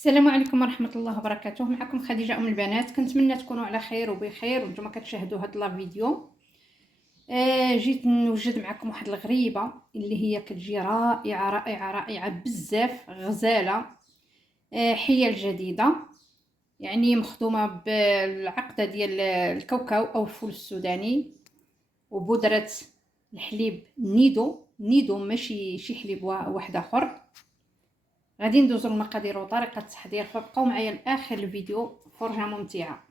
السلام عليكم ورحمة الله وبركاته. معكم خديجة أم البنات. كنتمنى تكونوا على خير وبخير وانتم كتشاهدوا هاد لا فيديو. جيت نوجد معكم واحد الغريبة اللي هي كتجي رائعة رائعة رائعة بزاف، غزالة. حيل جديدة، يعني مخدومة بالعقدة ديال الكاوكاو أو الفول السوداني وبودرة الحليب نيدو ماشي شي حليب واحد آخر. غادي ندوزو المقادير وطريقه التحضير، فبقاو معايا لاخر الفيديو، فرجه ممتعه.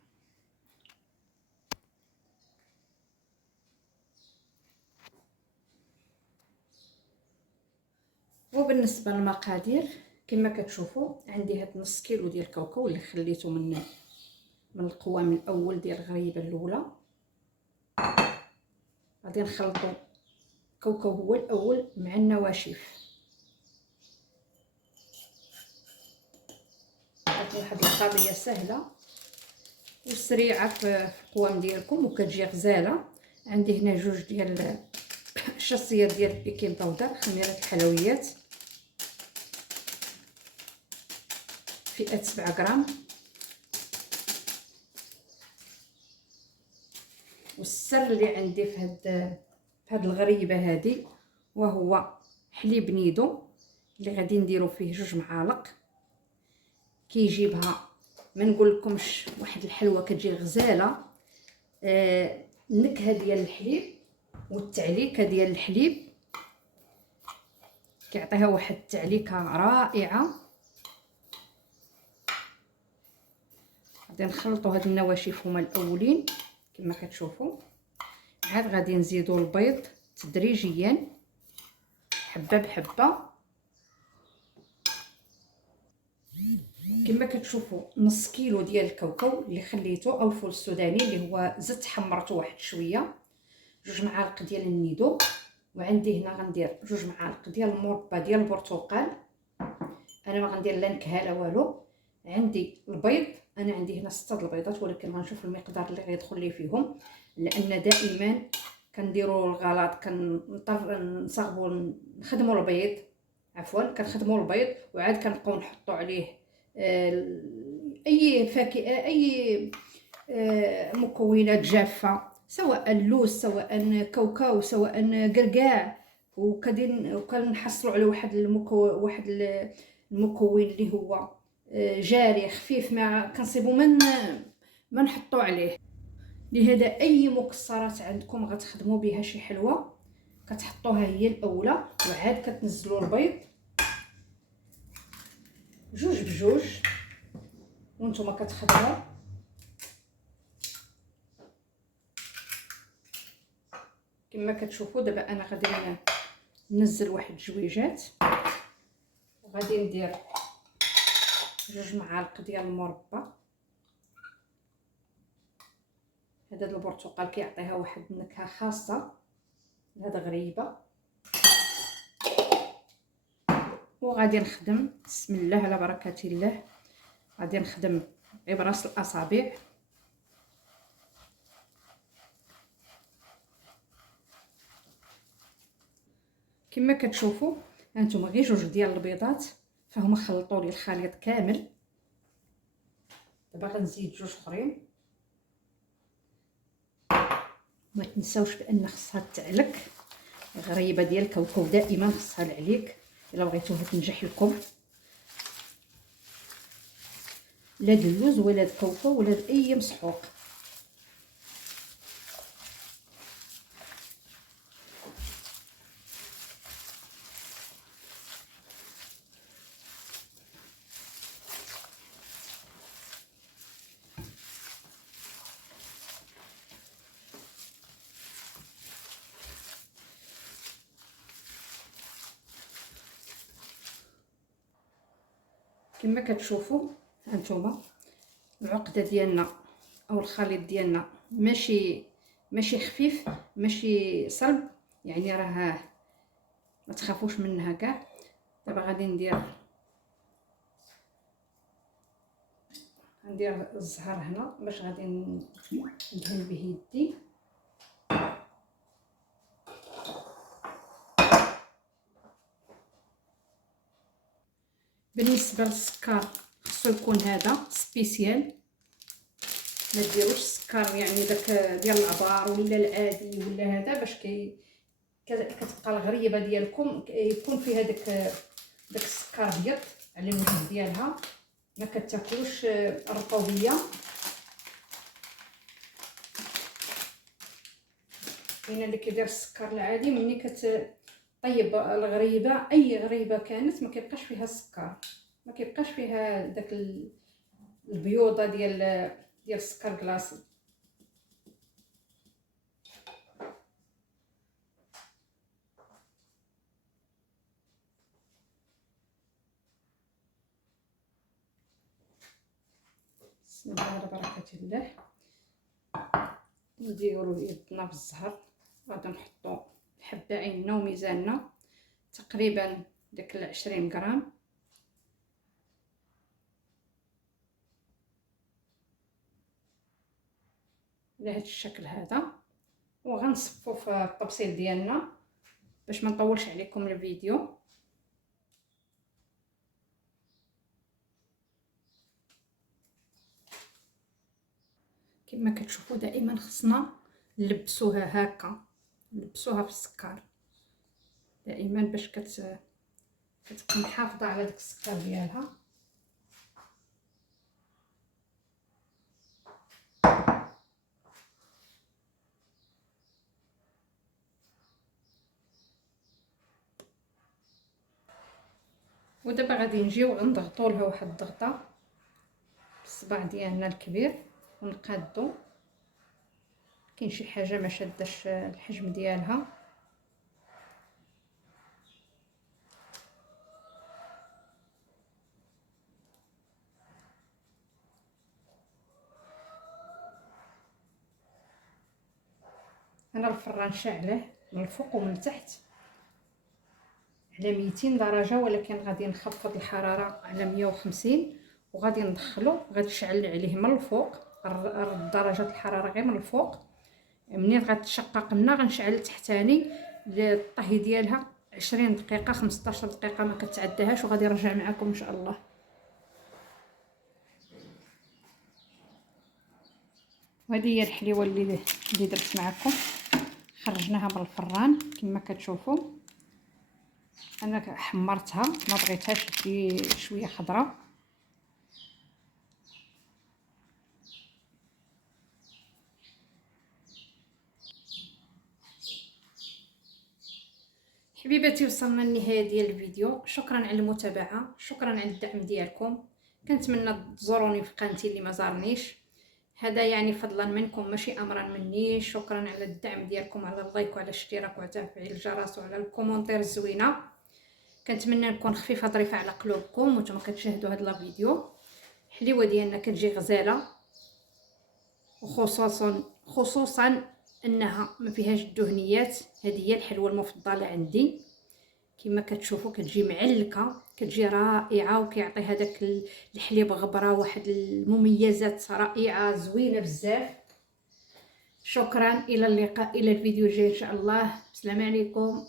وبالنسبه للمقادير كما كتشوفوا عندي هاد نص كيلو ديال الكاوكاو اللي خليته من القوام الاول ديال الغريبه الاولى. غادي نخلطوا الكاوكاو هو الاول مع النواشف. هاد واحد القضيه سهله وسريعه في القوام ديالكم وكتجي غزاله. عندي هنا جوج ديال الشاصيات ديال البيكين باودر، خميره الحلويات، فئه 7 غرام. والسر اللي عندي في هاد الغريبه هذه وهو حليب نيدو اللي غادي نديرو فيه 2 معالق. كيجيبها ما نقول لكمش واحد الحلوه كتجي غزاله. النكهه ديال الحليب والتعليكه ديال الحليب كيعطيها واحد التعليكه رائعه. غادي نخلطوا هاد النواشف هما الاولين كما كتشوفوا، عاد غادي نزيدوا البيض تدريجيا حبه بحبه. كما كتشوفوا نص كيلو ديال الكاوكاو اللي خليته او الفول السوداني اللي هو زدت حمرته واحد شويه. 2 معالق ديال النيدو، وعندي هنا غندير 2 معالق ديال المربى ديال البرتقال. انا ما غندير لا نكهه لا والو. عندي البيض، انا عندي هنا 6 البيضات، ولكن غنشوف المقدار اللي غيدخل لي فيهم، لان دائما كنديروا الغلط، كنضطر نصاغبوا نخدموا البيض، عفوا كنخدموا البيض وعاد كنبقاو نحطوا عليه اي فاكهه، اي مكونات جافه، سواء اللوز سواء كاوكاو سواء قرقاع، وكنحصلوا على واحد المكون اللي هو جاري خفيف، ما كنصيبوا ما نحطوا عليه. لهذا اي مكسرات عندكم غتخدموا بها شي حلوه كتحطوها هي الاولى، وعاد كتنزلوا البيض جوج بجوج وانتم كتخدموا. كما كتشوفوا دابا انا غادي ننزل واحد الجويجات، وغادي ندير 2 معالق ديال المربى. هذا البرتقال كيعطيها واحد النكهه خاصه لهذا غريبه. وغادي نخدم بسم الله على بركه الله، غادي نخدم غير براس الاصابع. كما كتشوفوا هانتوما غير 2 ديال البيضات فهما خلطوا لي الخليط كامل. دابا غنزيد 2 اخرين. ما تنساوش بان خصها تعلك. غريبه ديال الكاوكاو دائما خصها العليك الا بغيتوها تنجح لكم، لا د اللوز ولا د الكاوكاو ولا د اي مسحوق. كما كتشوفوا هانتوما العقده ديالنا او الخليط ديالنا ماشي خفيف ماشي صلب، يعني راه ما تخافوش منها كاع. دابا غادي ندير الزهر هنا باش غادي ندهن به يدي. بالنسبه للسكر خصو يكون هذا سبيسيال، ما ديروش السكر يعني داك ديال العبار ولا العادي ولا هذا، باش كتبقى الغريبه ديالكم يكون فيها داك السكر ابيض على الوجه ديالها، ما كتاكلوش الرطوبيه. كاين اللي كيدير السكر العادي ملي كتطيب الغريبه، اي غريبه كانت ما كيبقاش فيها السكر، ما كيبقاش فيها داك البيوضه ديال السكر كلاصي. بسم الله على بركه الله. نديرو يدنا بالزهر، غادي نحطو الحبه عيننا وميزاننا تقريبا داك 20 غرام. على هذا الشكل هذا، وغنصفو في الطبسيل ديالنا باش ما نطولش عليكم الفيديو. كما كتشوفوا دائما خصنا نلبسوها هكا، نلبسوها في السكر دائما باش كتبقى محافظه على داك السكر ديالها. ودابا غادي نجيو نضغطوا لها واحد الضغطه بالصباع ديالنا الكبير ونقادو. كاين شي حاجه ما شاداش الحجم ديالها، انا الفران شاعله من الفوق ومن التحت على 200 درجه، ولكن غادي نخفض الحراره على 150 وغادي ندخلو، غادي نشعل عليه من الفوق درجه الحراره غير من الفوق. منين غتشقق لنا غنشعل تحتاني للطهي ديالها 20 دقيقه 15 دقيقه ما كتعداهاش، وغادي نرجع معكم ان شاء الله. وهذه هي الحليوه اللي درت معكم، خرجناها من الفران كما كتشوفوا. انا حمرتها ما بغيتهاش تجي شويه خضراء. حبيباتي وصلنا للنهايه ديال الفيديو، شكرا على المتابعه، شكرا على الدعم ديالكم. كنتمنى تزوروني في قناتي اللي ما زارنيش، هذا يعني فضلا منكم ماشي امرا مني. شكرا على الدعم ديالكم، على اللايك وعلى الاشتراك وعلى تفعيل الجرس وعلى الكومونتير الزوينه. كنتمنى نكون خفيفه ظريفه على قلوبكم وانتم كتشاهدوا هذا الفيديو. الحليوه ديالنا كتجي غزاله، خصوصا انها ما فيهاش الدهنيات. هذه هي الحلوه المفضله عندي. كما كتشوفوا كتجي معلكه، كتجي رائعه، وكيعطي هذاك الحليب غبره واحد المميزات رائعه زوينه بزاف. شكرا، الى اللقاء، الى الفيديو الجاي ان شاء الله. السلام عليكم.